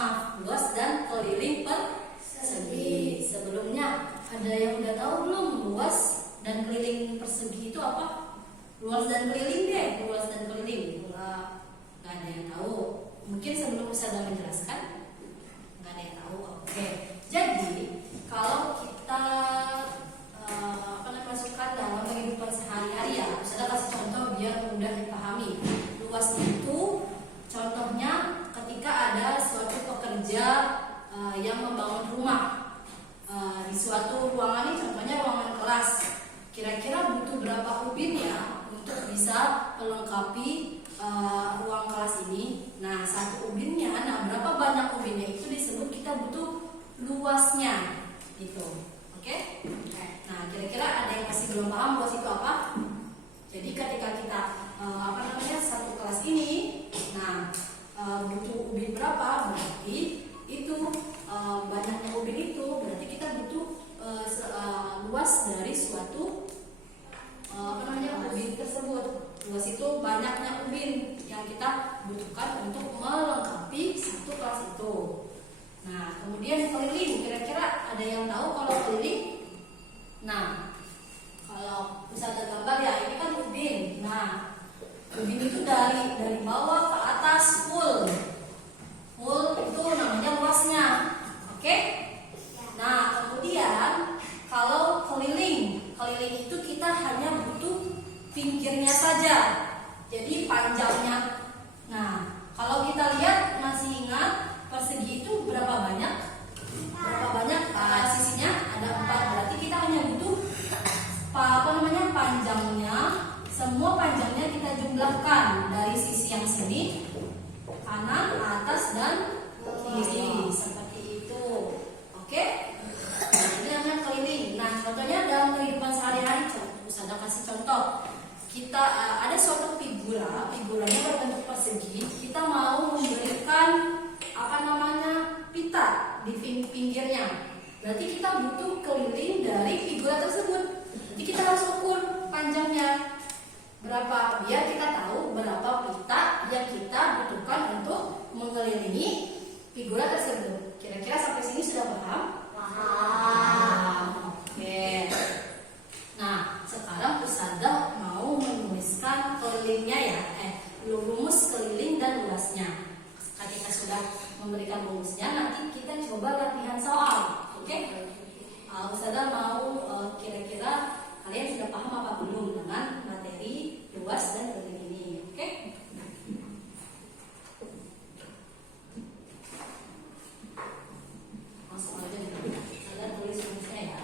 maaf, luas dan keliling persegi. Sebelumnya ada yang udah tahu belum luas dan keliling persegi itu apa? Luas dan keliling deh, luas dan keliling. Nggak ada yang tahu. Mungkin sebelum saya menjelaskan, nggak ada yang tahu. Oke, jadi kalau kita masukkan dalam kehidupan sehari-hari ya, saya kasih contoh biar mudah dipahami. Luas itu contohnya ketika ada suatu pekerja yang membangun rumah di suatu ruangan ini, contohnya ruangan kelas. Kira-kira butuh berapa ubin ya untuk bisa melengkapi ruang kelas ini? Nah, satu ubinnya, berapa banyak ubinnya itu disebut kita butuh luasnya, gitu. Oke? Nah, kira-kira ada yang masih belum paham luas itu apa? Jadi ketika kita satu kelas ini, butuh ubin berapa? Berarti itu banyaknya ubin itu berarti kita butuh luas dari suatu ubin tersebut. Luas itu banyaknya ubin yang kita butuhkan untuk melengkapi satu kelas itu. Nah, kemudian keliling, kira-kira ada yang tahu kalau keliling? Nah, kalau bisa tergambar ya, ini kan ubin. Nah, ubin itu dari bawah ke atas full itu namanya luasnya. Oke? Nah, kemudian kalau keliling itu kita hanya butuh pinggirnya saja. Jadi panjangnya. Nah, kalau kita lihat masih ingat persegi itu berapa banyak? Sisinya ada 4. Berarti kita hanya butuh panjangnya. Semua panjangnya kita jumlahkan dari sisi yang sini, kanan, atas, dan kiri, seperti itu. Oke? Ini namanya keliling. Nah, contohnya dalam kehidupan sehari-hari, saya kasih contoh. Kita ada suatu figuranya berbentuk persegi. Kita mau memberikan pita di pinggirnya. Berarti kita butuh keliling dari figura tersebut. Jadi kita harus ukur panjangnya berapa, biar kita tahu berapa pita yang kita butuhkan untuk mengelilingi figura tersebut. Kira-kira sampai sini sudah paham? Paham. Oke. Nah, sekarang Ustazah mau menuliskan kelilingnya ya, rumus keliling dan luasnya. Ketika sudah memberikan rumusnya, nanti kita coba latihan soal. Oke? Ustazah mau kira-kira kalian sudah paham apa belum dengan materi luas dan keliling ini? Oke? Langsung aja nih. Ustazah tulis rumusnya ya.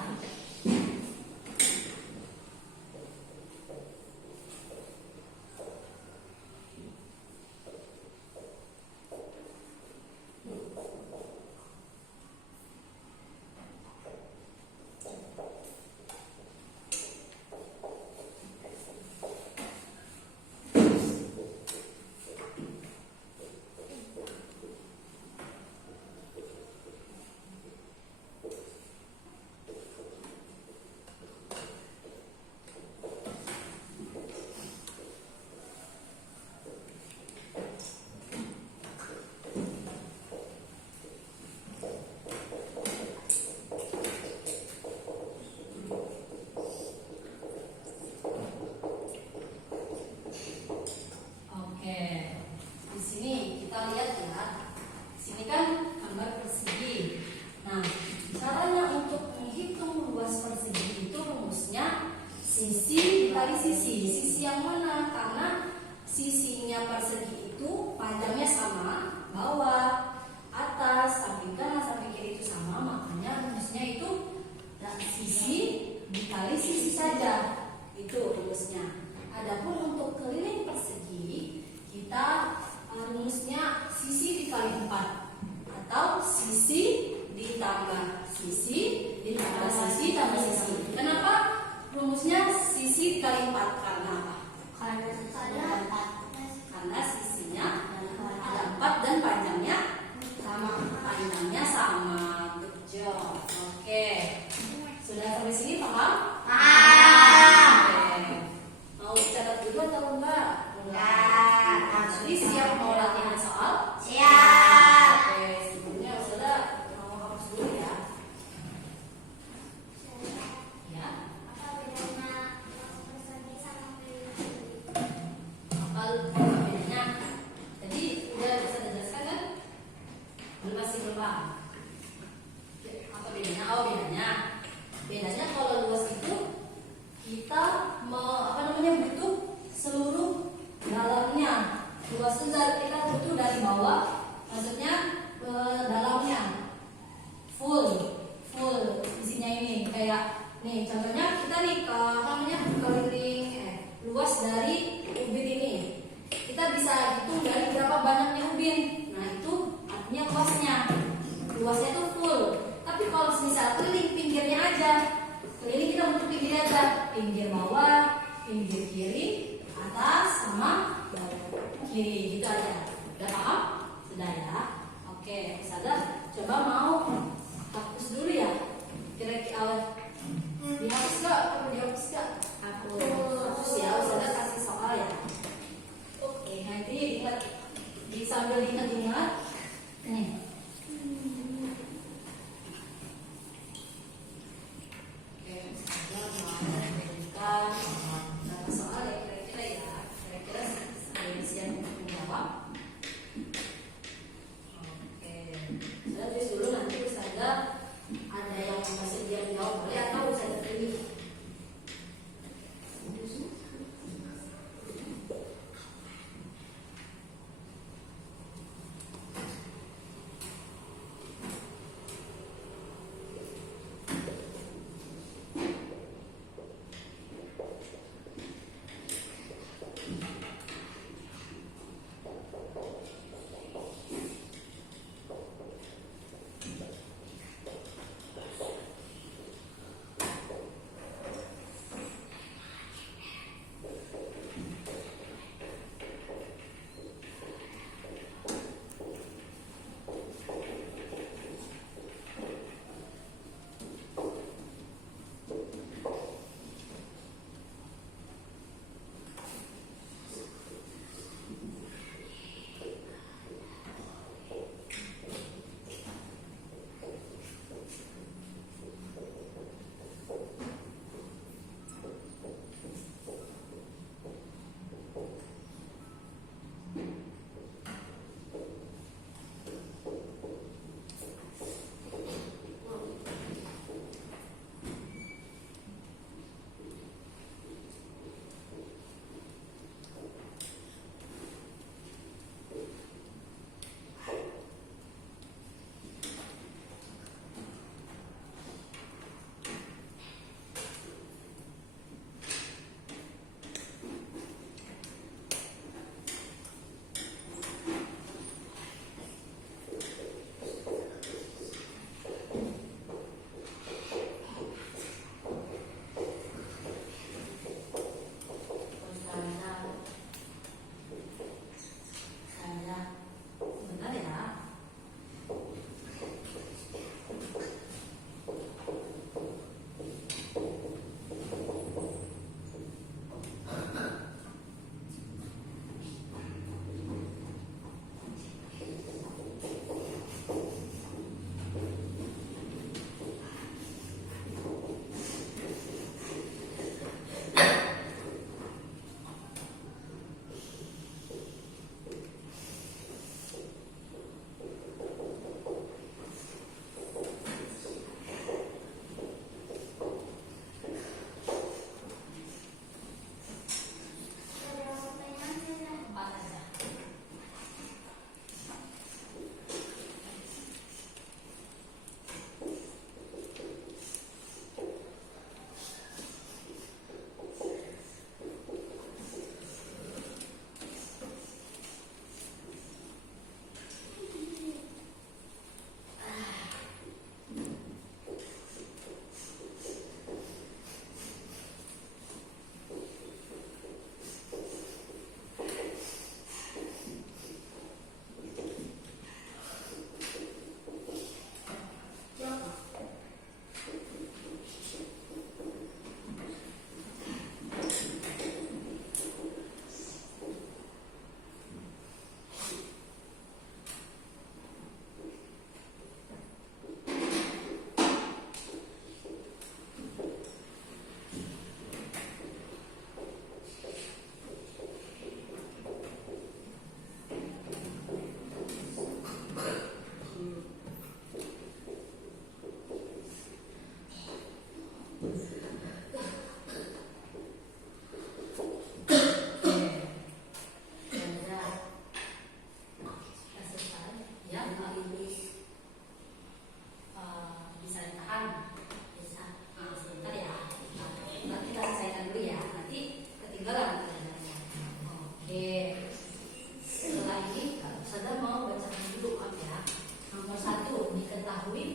Sisi yang mana? Karena sisinya persegi itu panjangnya sama, bawah, atas, samping kanan, samping kiri itu sama, makanya rumusnya itu sisi dikali sisi saja. Itu rumusnya. Adapun untuk keliling persegi, kita rumusnya sisi dikali 4 atau sisi ditambah sisi ditambah sisi tambah sisi. Kenapa rumusnya sisi dikali 4? Karena apa? Karena sisinya ada 4 dan panjangnya sama. Good job. Oke. Sudah sampai sini paham? Paham. Oke. Mau catat dulu atau enggak? Enggak. Jadi siap mau latihan soal? Siap. Oke. masih belum paham? Apa bedanya? Oh, bedanya kalau luas itu kita butuh seluruh dalamnya. Luas itu kita butuh dari bawah, maksudnya ke dalamnya full isinya ini. Kayak nih contohnya kita nih keliling luas dari ubin ini. Kita bisa hitung dari berapa banyaknya ubin. Nah, itu artinya luasnya itu full. Tapi kalau misal keliling pinggirnya aja, keliling kita butuh pinggir aja, pinggir bawah, pinggir kiri, atas, sama bawah kiri, gitu aja. Udah paham? Sudah ya? Oke, Ustazah coba mau hapus dulu ya. Kira-kira dihapus gak? Perlu dihapus gak? Hapus ya, Ustazah kasih soal ya. Oke, nanti diingat, sambil diingat-ingat nih.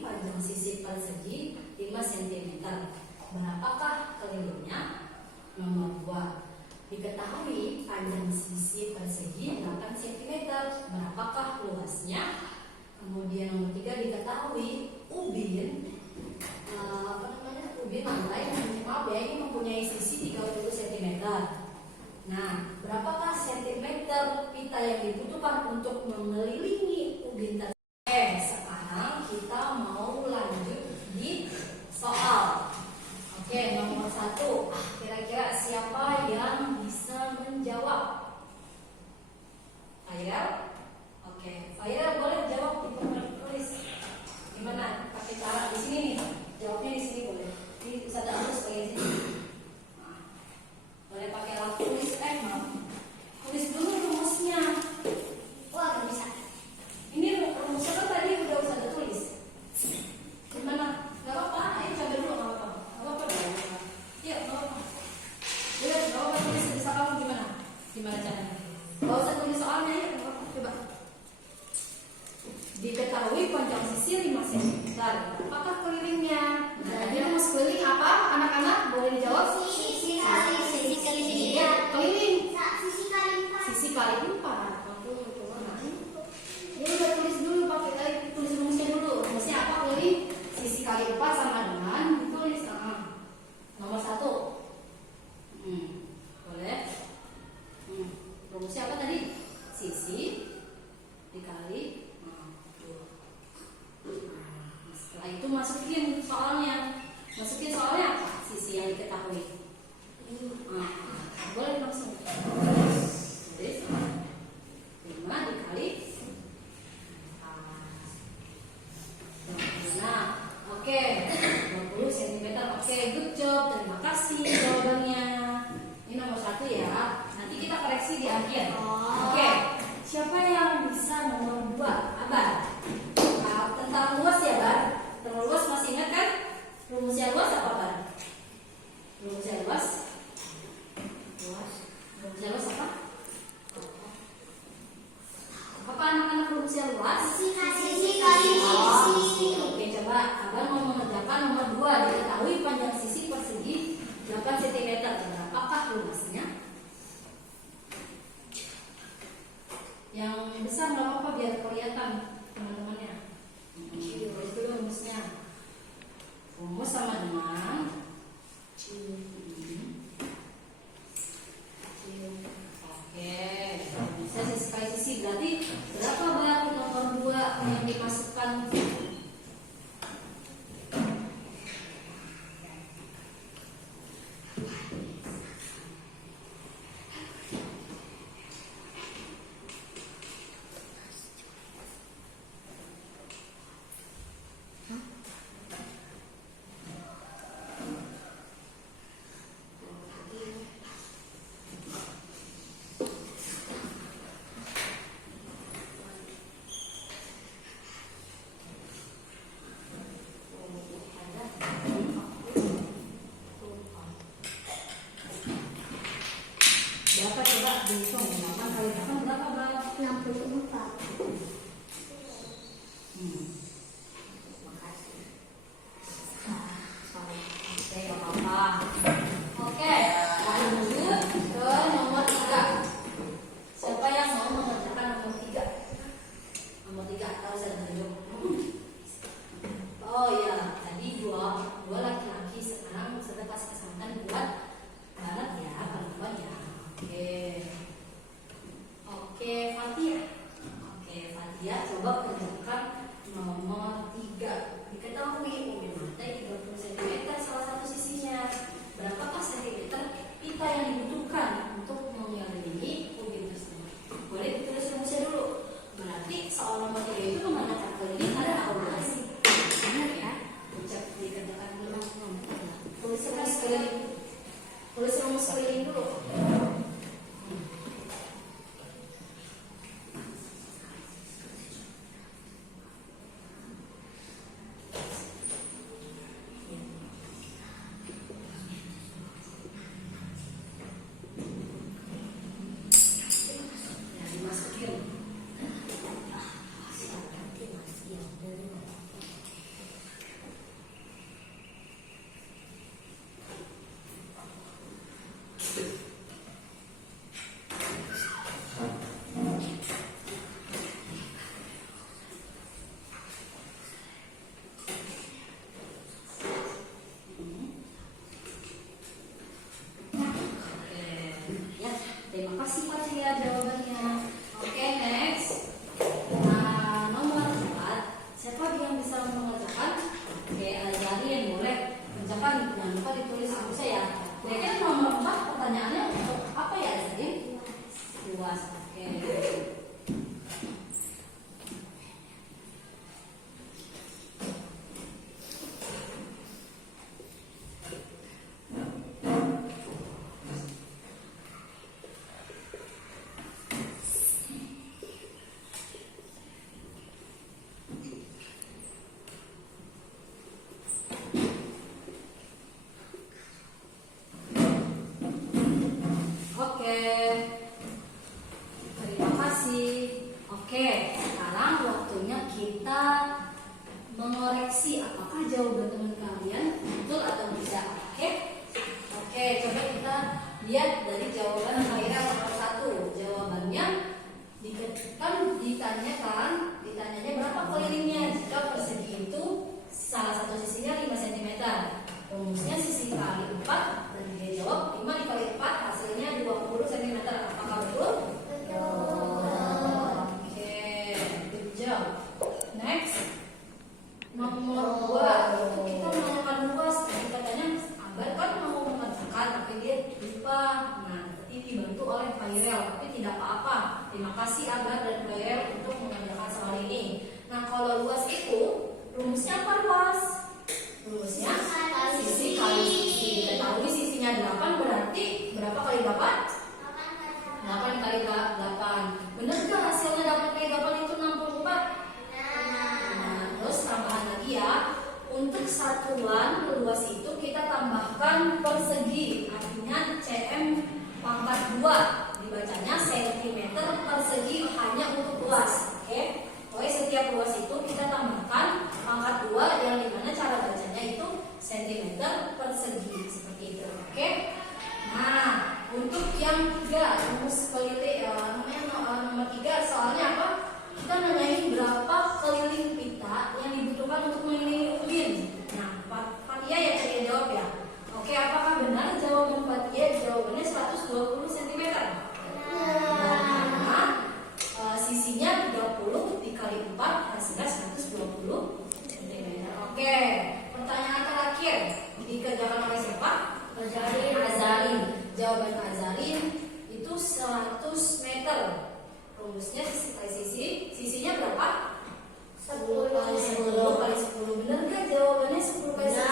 panjang sisi persegi 5 cm. Berapakah kelilingnya? Nomor 2. Diketahui panjang sisi persegi 8 cm. Berapakah luasnya? Kemudian nomor 3, diketahui ubin ubin lantai ini mempunyai sisi 30 cm. Nah, berapakah sentimeter pita yang dibutuhkan untuk mengelilingi ubin tersebut? Sekarang kita mau lanjut di soal. Nomor 1. Kira-kira siapa yang bisa menjawab? Faira? Faira boleh jawab di papan tulis. Gimana? Pakai cara di sini nih. Jawabnya di sini boleh. Ini bisa terus kayak sini. Boleh pakai alat tulis. Tulis dulu rumusnya. Wah, nggak bisa. Ini rumusnya kan tadi udah usah tulis. Gimana? Gak apa-apa. Ayo coba dulu. Gak apa-apa. Iya, gak apa-apa. Udah, gak apa-apa. Tulis bisa kamu gimana? Gimana caranya? Gak usah tulis soalnya ya. Gak apa-apa. Coba. Diketahui panjang sisi 5 cm. Apakah kelilingnya? Jadi rumus keliling apa? Anak-anak boleh dijawab? Sisi kali sisi. Iya, keliling. Sisi kali 4. Sisi kali 4. Ini udah tulis dulu pakai tulis rumusnya dulu. Rumusnya apa keliling? Sisi kali 4 sama dengan ditulis. Nomor 1. Boleh. Rumusnya apa tadi? Sisi dikali. Setelah itu masukin soalnya apa? Sisi yang diketahui. Boleh langsung tulis 5 dikali. Nah, 20 cm. Good job. Terima kasih jawabannya. Ini nomor 1 ya. Nanti kita koreksi di akhir. Siapa yang bisa nomor 2? Abar. Tentang luas ya, Bar. Tentang luas masih ingat kan? Rumusnya luas apa, Bar? Rumusnya luas. Rumusnya luas apa? Apa anak-anak rumusnya luas? Sisi kali sisi. Coba Abang mau mengerjakan nomor 2. Diketahui panjang sisi persegi 8 cm. Berapakah luasnya? Yang besar nggak apa-apa biar kelihatan teman-temannya. Itu rumusnya. Rumus sama dengan jawaban teman kalian betul atau tidak. Oke? Oke, coba kita lihat dari jawaban Khairil nomor 1. Jawabannya ditanyanya berapa kelilingnya jika persegi itu salah satu sisinya 5 cm. Rumusnya sisi kali 4 dan dia jawab 5 dikali 4 hasilnya 20 cm. Apakah betul? Oke, good job. Next, nomor 2 itu kita menanyakan luas. Tadi katanya Abar kan mau mengerjakan tapi dia lupa. Nah, nanti dibantu oleh Khairil, tapi tidak apa-apa. Terima kasih Abar dan Khairil untuk mengerjakan soal ini. Nah, kalau luas itu rumusnya apa luas? Rumusnya sisi kali sisi. Diketahui sisinya 8 berarti berapa kali 8? 8 kali 8. Benar nggak hasilnya 8 kali 8 itu 64? Nah, terus tambahan lagi ya. Untuk satuan luas itu kita tambahkan persegi. Artinya cm pangkat 2. Dibacanya cm persegi hanya untuk luas. Oke? Oke, setiap luas itu kita tambahkan pangkat 2 yang dimana cara bacanya itu cm persegi. Seperti itu. Oke? Nah, untuk yang 3 rumus nomor 3 soalnya apa? Kita nanyain berapa keliling pita yang dibutuhkan untuk mengelilingi ubin. Nah, Fatia ya tadi jawab ya. Oke, apakah benar jawaban Fatia? Jawabannya 120 cm. Karena sisinya 30 dikali 4 hasilnya 120 cm. Oke, pertanyaan terakhir dikerjakan oleh siapa? Azarin. Jawaban Azarin itu 100 meter. Rumusnya sisi kali sisi. Sisinya berapa? 10 kali 10. Benar nggak jawabannya 10 kali 10?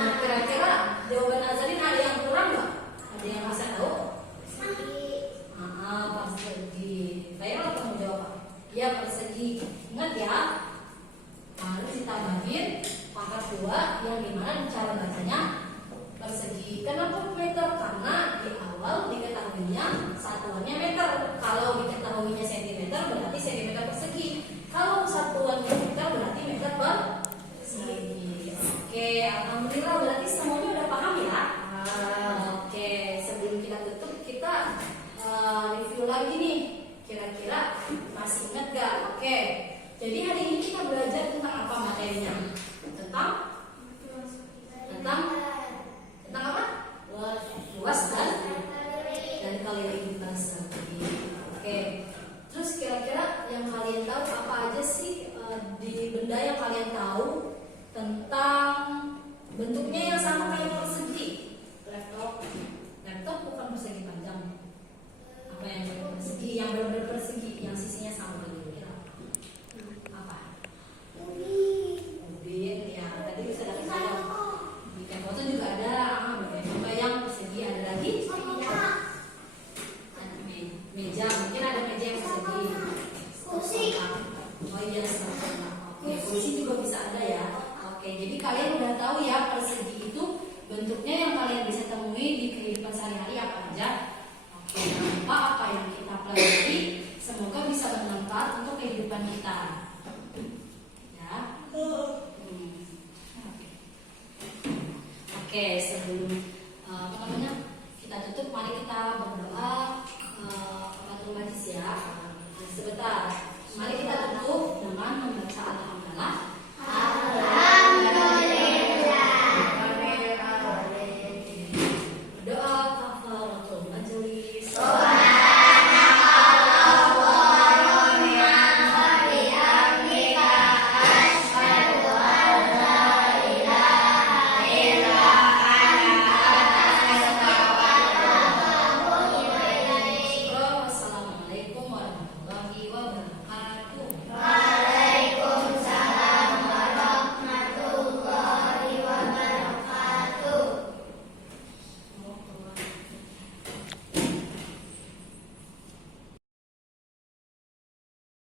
Nah, kira-kira jawaban Azarin ada yang kurang nggak? Ada yang bisa tahu? Persegi. Kayak apa kamu jawab? Ya, persegi. Ingat ya, harus ditambahin pangkat 2 yang dimana cara bacanya persegi. Kenapa meter? Karena di awal diketahuinya satuannya meter. Kalau diketahuinya cm berarti cm persegi. Kalau satuannya meter berarti meter persegi. Oke, alhamdulillah berarti semuanya udah paham ya. Oke, sebelum kita tutup kita review lagi nih. Kira-kira masih ingat gak? Oke, jadi hari ini kita belajar tentang apa materinya? Tentang apa? Luas dan keliling persegi. Oke. Terus kira-kira yang kalian tahu apa aja sih di benda yang kalian tahu tentang bentuknya yang sama kayak persegi? Laptop bukan persegi panjang. Apa yang persegi? Yang benar-benar persegi, yang sisinya sama kira-kira. Apa? Ubin. Ya, tadi bisa dapat saya. Di foto juga ada. Yang persegi ada lagi. Meja, mungkin ada meja yang persegi. Kursi. Oh iya, oke, kursi juga bisa ada ya. Oke, jadi kalian udah tahu ya persegi itu bentuknya yang kalian bisa temui di kehidupan sehari-hari apa aja. Oke, apa yang kita pelajari semoga bisa bermanfaat untuk kehidupan kita. Ya. Oke, sebelum